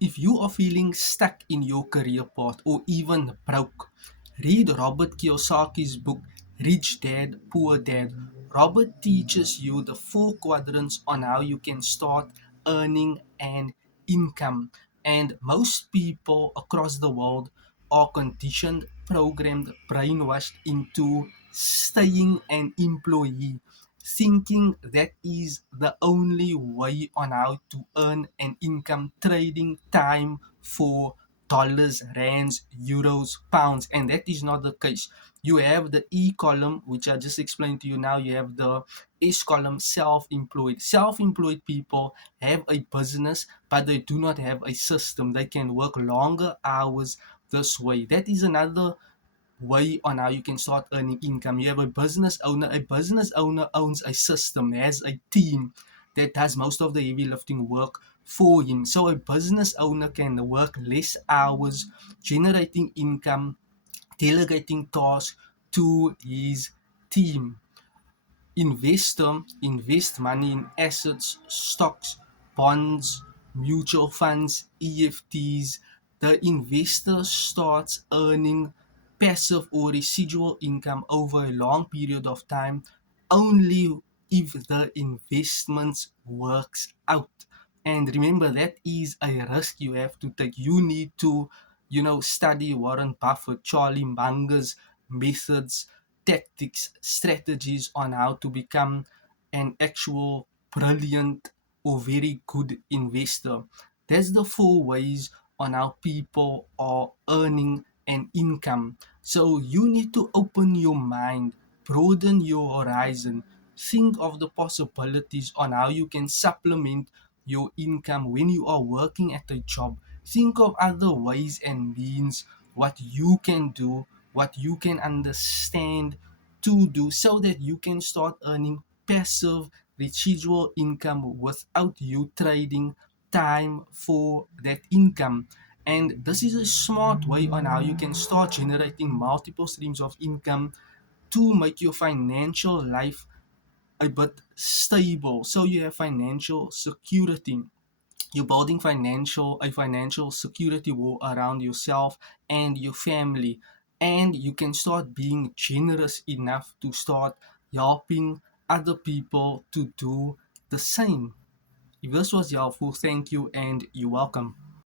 If you are feeling stuck in your career path or even broke, read Robert Kiyosaki's book Rich Dad, Poor Dad. Robert teaches you the four quadrants on how you can start earning an income. And most people across the world are conditioned, programmed, brainwashed into staying an employee, thinking that is the only way on how to earn an income, trading time for dollars, rands, euros, pounds, and that is not the case. You have the E column, which I just explained to you now. You have the S column, self-employed. Self-employed people have a business, but they do not have a system. They can work longer hours this way. That is another way on how you can start earning income. You have a business owner. A business owner owns a system, has a team that does most of the heavy lifting work for him. So a business owner can work less hours, generating income, delegating tasks to his team. Investor invest money in assets, stocks, bonds, mutual funds, EFTs. The investor starts earning passive or residual income over a long period of time only if the investments works out. And remember, that is a risk you have to take. You need to, study Warren Buffett, Charlie Munger's methods, tactics, strategies on how to become an actual brilliant or very good investor. That's the four ways on how people are earning an income. So you need to open your mind, broaden your horizon, think of the possibilities on how you can supplement your income when you are working at a job. Think of other ways and means, what you can do, what you can understand to do, so that you can start earning passive residual income without you trading time for that income. And this is a smart way on how you can start generating multiple streams of income to make your financial life a bit stable, so you have financial security. You're building financial security wall around yourself and your family, and you can start being generous enough to start helping other people to do the same. If this was helpful, thank you and you're welcome.